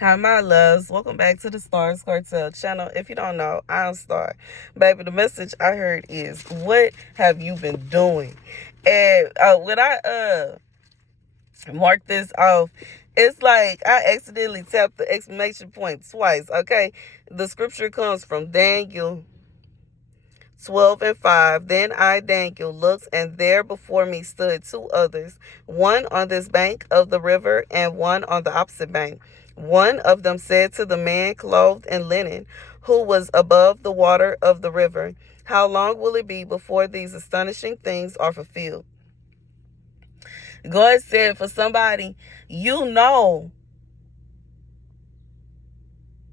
Hi, my loves. Welcome back to the Starscartel channel. If you don't know, I'm Star. Baby, the message I heard is, what have you been doing? And when I mark this off, it's like I accidentally tapped the exclamation point twice, okay? The scripture comes from Daniel 12:5. Then I, Daniel, looked, and there before me stood two others, one on this bank of the river and one on the opposite bank. One of them said to the man clothed in linen, who was above the water of the river, how long will it be before these astonishing things are fulfilled? God said for somebody, you know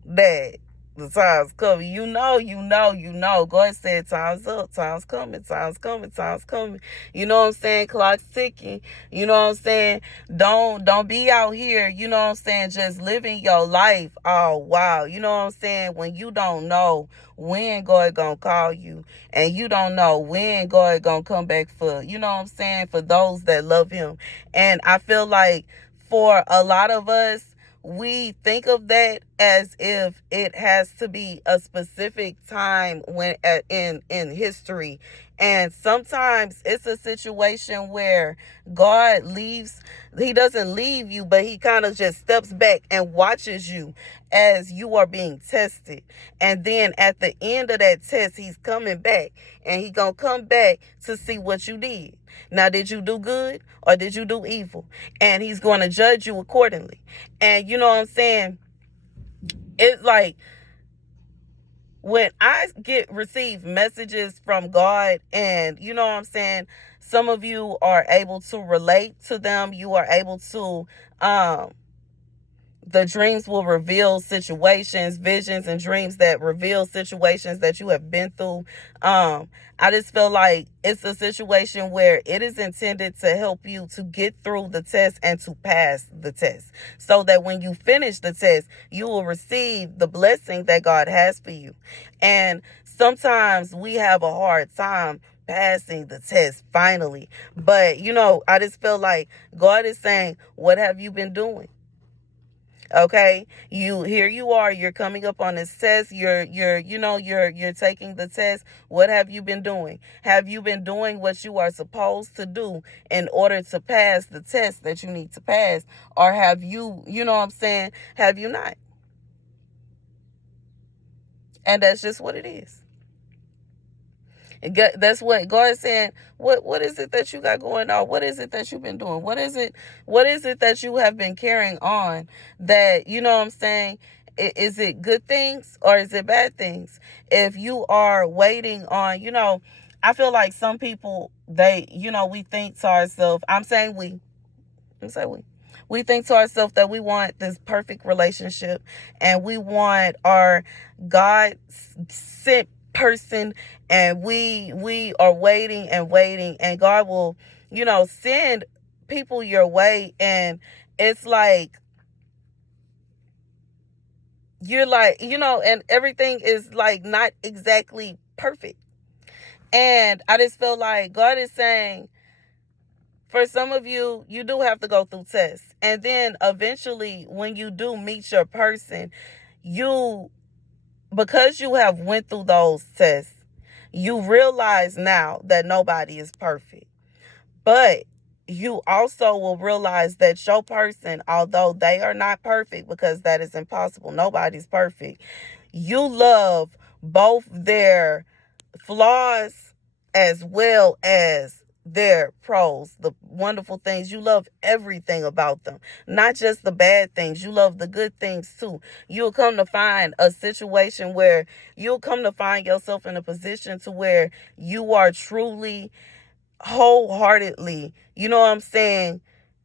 that the time's coming. God said time's up, time's coming, time's coming, time's coming. You know what I'm saying? Clock's ticking. You know what I'm saying? Don't be out here, you know what I'm saying, just living your life. Oh wow. You know what I'm saying? When you don't know when God gonna call you, and you don't know when God gonna come back for, you know what I'm saying, for those that love him. And I feel like for a lot of us, we think of that as if it has to be a specific time when in history. And sometimes it's a situation where God leaves. He doesn't leave you, but he kind of just steps back and watches you as you are being tested. And then at the end of that test, he's coming back, and he gonna come back to see what you did. Now, did you do good or did you do evil? And he's going to judge you accordingly. And you know what I'm saying? It's like when I receive messages from God, and you know what I'm saying, some of you are able to relate to them. You are able to the dreams will reveal situations, visions and dreams that reveal situations that you have been through. I just feel like it's a situation where it is intended to help you to get through the test and to pass the test, so that when you finish the test, you will receive the blessing that God has for you. And sometimes we have a hard time passing the test finally. But, I just feel like God is saying, what have you been doing? Okay, here you are, you're coming up on this test, you're taking the test. What have you been doing? Have you been doing what you are supposed to do in order to pass the test that you need to pass? Or have you, you know what I'm saying, have you not? And that's just what it is. That's what God is saying. What is it that you got going on? What is it that you've been doing? What is it that you have been carrying on, that, you know what I'm saying, is it good things or is it bad things? If you are waiting on, I feel like some people, we think to ourselves, we think to ourselves that we want this perfect relationship, and we want our God sent person, and we are waiting and waiting, and God will, send people your way, and it's like you're like, and everything is like not exactly perfect. And I just feel like God is saying, for some of you, you do have to go through tests. And then eventually, when you do meet your person, because you have went through those tests, you realize now that nobody is perfect. But you also will realize that your person, although they are not perfect, because that is impossible, nobody's perfect, you love both their flaws as well as their pros, the wonderful things. You love everything about them, not just the bad things. You love the good things too. You'll come to find a situation where you'll come to find yourself in a position to where you are truly, wholeheartedly, you know what I'm saying,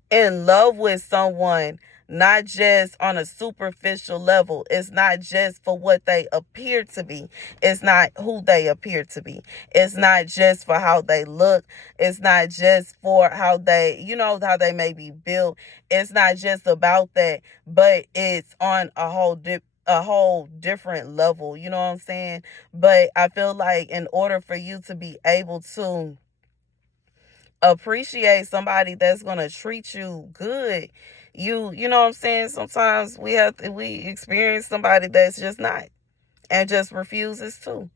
in love with someone, not just on a superficial level. It's not just for what they appear to be. It's not who they appear to be. It's not just for how they look. It's not just for how they, how they may be built. It's not just about that, but it's on a whole different level. You know what I'm saying? But I feel like in order for you to be able to appreciate somebody that's going to treat you good, You know what I'm saying? Sometimes we experience somebody that's just not, and just refuses to.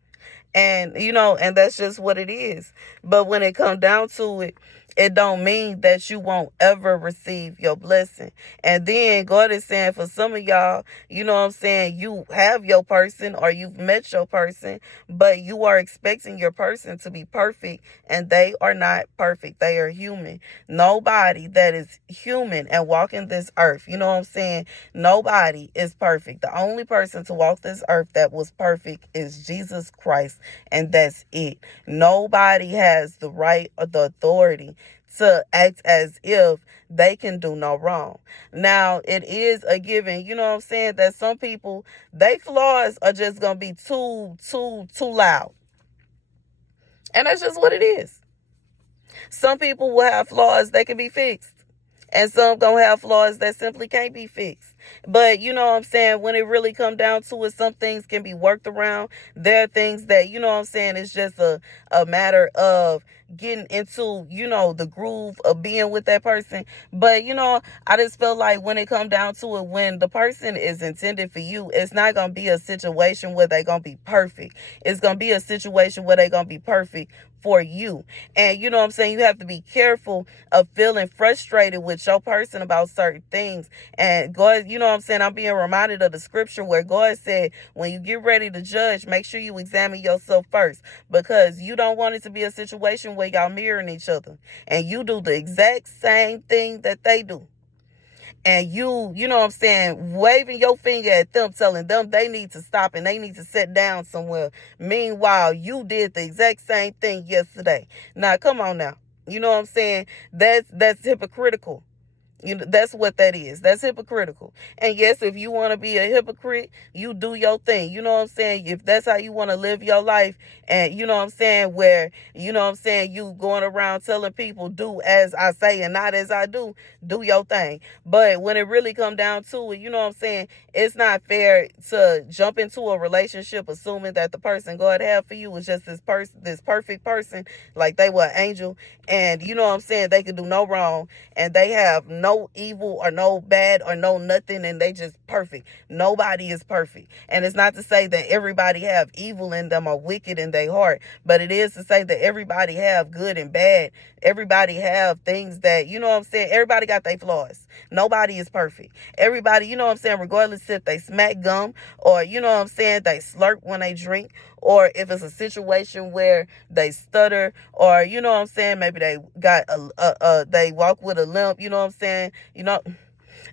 And and that's just what it is. But when it comes down to it, it don't mean that you won't ever receive your blessing. And then God is saying, for some of y'all, you know what I'm saying, you have your person or you've met your person, but you are expecting your person to be perfect, and they are not perfect. They are human. Nobody that is human and walking this earth, you know what I'm saying, nobody is perfect. The only person to walk this earth that was perfect is Jesus Christ, and that's it. Nobody has the right or the authority to act as if they can do no wrong. Now, it is a given, you know what I'm saying, that some people, they flaws are just going to be too loud. And that's just what it is. Some people will have flaws that can be fixed, and some gonna have flaws that simply can't be fixed. But you know what I'm saying, when it really come down to it, some things can be worked around. There are things that, you know what I'm saying, it's just a matter of getting into, the groove of being with that person. But I just feel like when it come down to it, when the person is intended for you, it's not gonna be a situation where they're gonna be perfect. It's gonna be a situation where they're gonna be perfect for you. And you know what I'm saying, you have to be careful of feeling frustrated with your person about certain things. And God, you know what I'm saying, I'm being reminded of the scripture where God said, when you get ready to judge, make sure you examine yourself first, because you don't want it to be a situation where y'all mirroring each other and you do the exact same thing that they do. And you know what I'm saying, waving your finger at them, telling them they need to stop and they need to sit down somewhere. Meanwhile, you did the exact same thing yesterday. Now, come on now. You know what I'm saying? That's hypocritical. That's what that is. That's hypocritical. And yes, if you want to be a hypocrite, you do your thing. You know what I'm saying? If that's how you want to live your life, and you know what I'm saying, where, you know what I'm saying, you going around telling people, do as I say and not as I do your thing. But when it really come down to it, you know what I'm saying, it's not fair to jump into a relationship assuming that the person God have for you is just this perfect person, like they were an angel, and you know what I'm saying, they can do no wrong, and they have no evil or no bad or no nothing, and they just perfect. Nobody is perfect. And it's not to say that everybody have evil in them or wicked in their heart, but it is to say that everybody have good and bad. Everybody have things that, you know what I'm saying, everybody got their flaws. Nobody is perfect. Everybody, you know what I'm saying, regardless if they smack gum or, you know what I'm saying, they slurp when they drink, or if it's a situation where they stutter, or you know what I'm saying, maybe they got they walk with a limp, you know what I'm saying, you know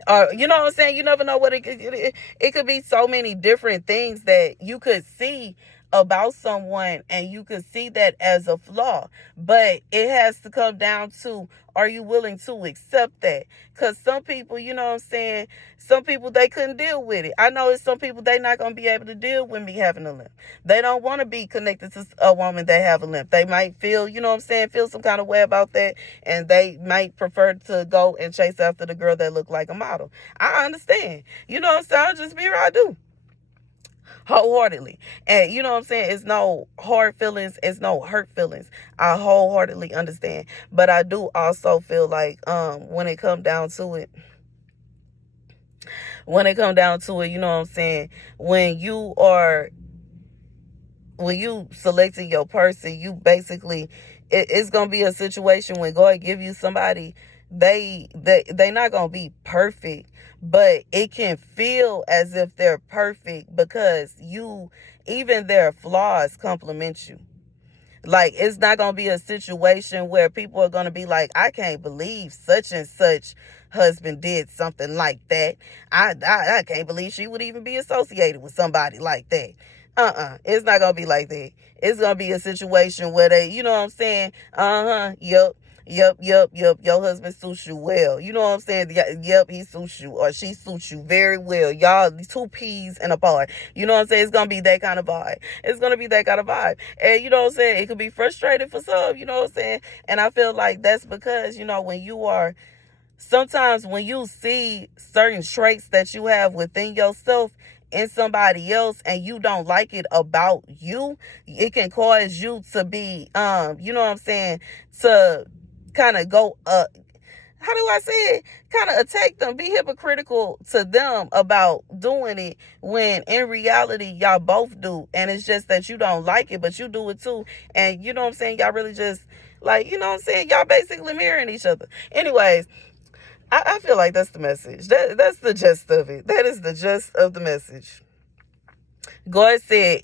what I'm saying, you never know what it could be. So many different things that you could see about someone, and you could see that as a flaw, but it has to come down to, are you willing to accept that? Because some people, you know what I'm saying, some people, they couldn't deal with it. I know it's some people, they not going to be able to deal with me having a limp. They don't want to be connected to a woman that have a limp. They might feel, you know what I'm saying, feel some kind of way about that, and they might prefer to go and chase after the girl that look like a model. I understand. You know what I'm saying? I'll just be right, I do. Wholeheartedly. And you know what I'm saying, it's no hard feelings, it's no hurt feelings. I wholeheartedly understand. But I do also feel like when it come down to it, you know what I'm saying, when you selecting your person, you basically, it's gonna be a situation when God give you somebody, they not gonna be perfect, but it can feel as if they're perfect because even their flaws compliment you. Like, it's not going to be a situation where people are going to be like, I can't believe such and such husband did something like that. I can't believe she would even be associated with somebody like that. It's not going to be like that. It's going to be a situation where they, you know what I'm saying? Yep. Your husband suits you well. You know what I'm saying? Yep, he suits you, or she suits you very well. Y'all, two peas in a pod. You know what I'm saying? It's going to be that kind of vibe. It's going to be that kind of vibe. And you know what I'm saying? It could be frustrating for some, you know what I'm saying? And I feel like that's because, sometimes when you see certain traits that you have within yourself in somebody else, and you don't like it about you, it can cause you to be, you know what I'm saying, to kind of go up. how do I say it? Kind of attack them, be hypocritical to them about doing it when in reality y'all both do. And it's just that you don't like it, but you do it too. And you know what I'm saying? Y'all really just like, you know what I'm saying? Y'all basically mirroring each other. Anyways, I feel like that's the message. That's the gist of it. That is the gist of the message. God said,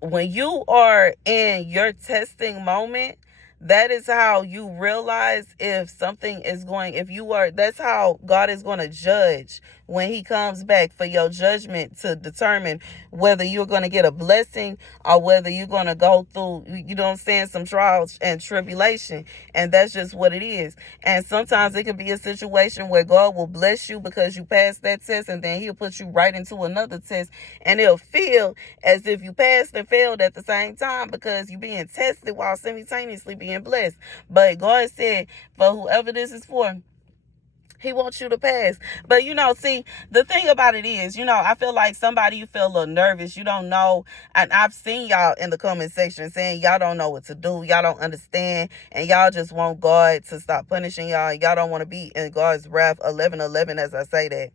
when you are in your testing moment, that is how you realize if something is going, that's how God is going to judge when he comes back for your judgment to determine whether you're going to get a blessing or whether you're going to go through, you know what I'm saying, some trials and tribulation. And that's just what it is. And sometimes it could be a situation where God will bless you because you passed that test, and then he'll put you right into another test, and it'll feel as if you passed and failed at the same time because you're being tested while simultaneously being blessed. But God said, for whoever this is for, he wants you to pass. But, see, the thing about it is, I feel like somebody, you feel a little nervous. You don't know. And I've seen y'all in the comment section saying y'all don't know what to do. Y'all don't understand. And y'all just want God to stop punishing y'all. Y'all don't want to be in God's wrath 11:11 as I say that.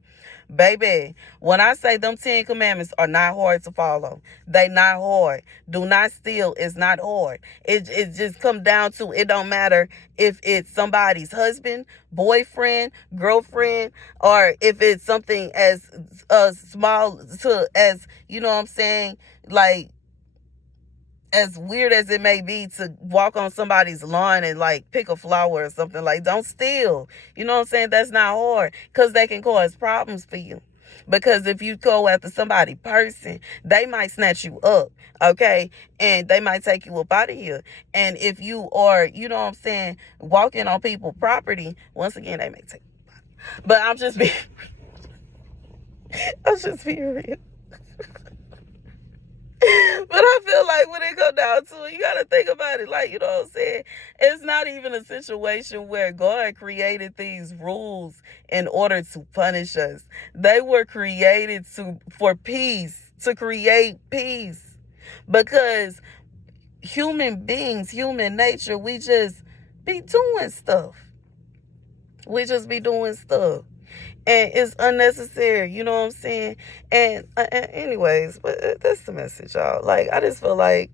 Baby, when I say them 10 commandments are not hard to follow, they not hard. Do not steal is not hard. It just come down to, it don't matter if it's somebody's husband, boyfriend, girlfriend, or if it's something as small to as, you know what I'm saying, like, as weird as it may be to walk on somebody's lawn and like pick a flower or something. Like, don't steal. You know what I'm saying? That's not hard, because they can cause problems for you. Because if you go after somebody person, they might snatch you up, okay? And they might take you up out of here. And if you are, you know what I'm saying, walking on people's property, once again, they may take you up. But I'm just being real. But I feel like when it comes down to it, you got to think about it. Like, you know what I'm saying? It's not even a situation where God created these rules in order to punish us. They were created for peace, to create peace. Because human beings, human nature, we just be doing stuff. We just be doing stuff. And it's unnecessary, you know what I'm saying? And anyways, but that's the message, y'all. Like, I just feel like,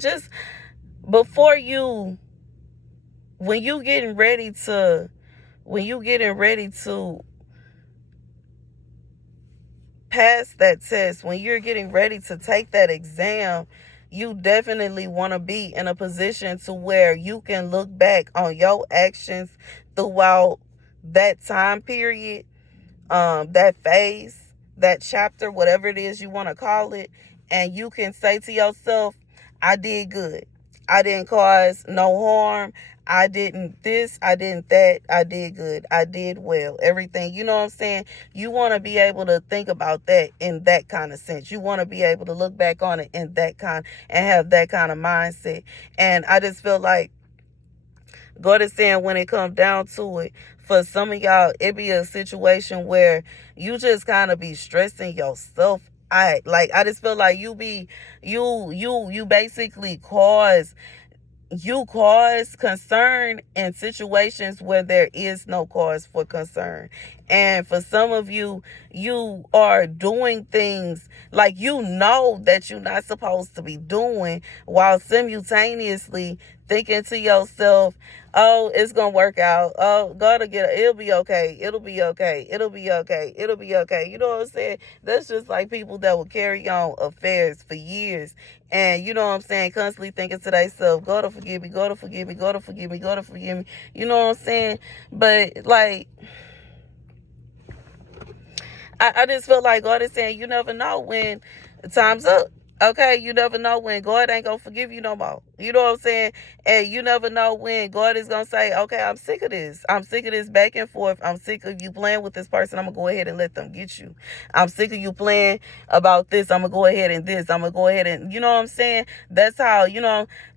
just before when you getting ready to pass that test, when you're getting ready to take that exam, you definitely want to be in a position to where you can look back on your actions throughout that time period, that phase, that chapter, whatever it is you want to call it, and you can say to yourself, I did good. I didn't cause no harm. I didn't this, I didn't that, I did good, I did well, everything, you know what I'm saying? You want to be able to think about that in that kind of sense. You want to be able to look back on it in that kind, and have that kind of mindset. And I just feel like God is saying, when it comes down to it, for some of y'all, it be a situation where you just kind of be stressing yourself. I just feel like you basically cause concern in situations where there is no cause for concern. And for some of you, you are doing things like you know that you're not supposed to be doing, while simultaneously thinking to yourself, oh, it's gonna work out. Oh, it'll be okay. It'll be okay. It'll be okay. It'll be okay. You know what I'm saying? That's just like people that will carry on affairs for years. And you know what I'm saying? Constantly thinking to themselves, God to forgive me, God to forgive me, God to forgive me, God to forgive me. You know what I'm saying? But like, I just feel like God is saying, you never know when time's up. Okay, you never know when God ain't gonna forgive you no more. You know what I'm saying? And you never know when God is gonna say, okay, I'm sick of this. I'm sick of this back and forth. I'm sick of you playing with this person. I'm gonna go ahead and let them get you. I'm sick of you playing about this. I'm gonna go ahead and this. I'm gonna go ahead and, you know what I'm saying? That's how,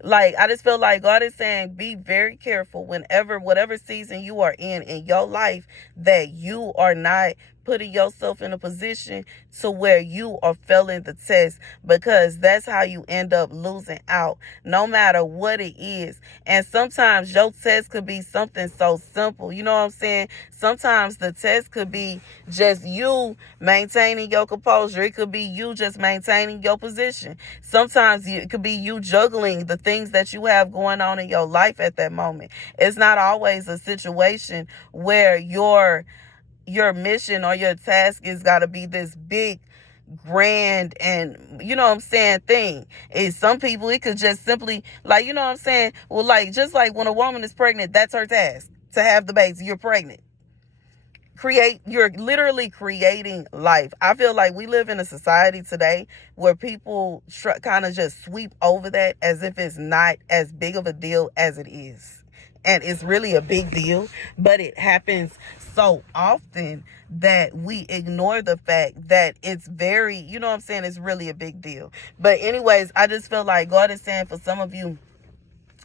like, I just feel like God is saying, be very careful whatever season you are in your life, that you are not putting yourself in a position to where you are failing the test, because that's how you end up losing out, no matter what it is. And sometimes your test could be something so simple. You know what I'm saying? Sometimes the test could be just you maintaining your composure. It could be you just maintaining your position. Sometimes it could be you juggling the things that you have going on in your life at that moment. It's not always a situation where your mission or your task is got to be this big, grand, and you know what I'm saying, thing. Is some people, it could just simply, like, you know what I'm saying, well, like, just like when a woman is pregnant, that's her task, to have the baby. You're pregnant. You're literally creating life. I feel like we live in a society today where people kind of just sweep over that as if it's not as big of a deal as it is. And it's really a big deal, but it happens so often that we ignore the fact that it's very, you know what I'm saying, it's really a big deal. But anyways, I just feel like God is saying for some of you,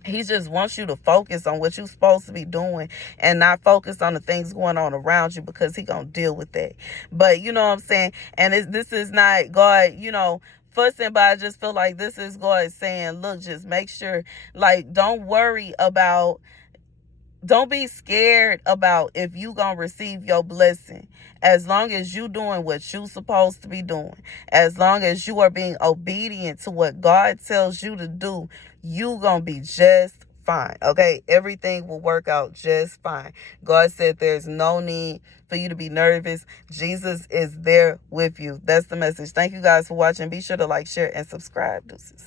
He just wants you to focus on what you're supposed to be doing and not focus on the things going on around you, because He gonna deal with that. But you know what I'm saying? And this is not God, fussing, but I just feel like this is God saying, look, just make sure, like, don't be scared about if you gonna receive your blessing. As long as you doing what you supposed to be doing, as long as you are being obedient to what God tells you to do, you gonna be just fine. Okay, everything will work out just fine. God said there's no need for you to be nervous. Jesus is there with you. That's the message. Thank you guys for watching. Be sure to like, share, and subscribe. Deuces.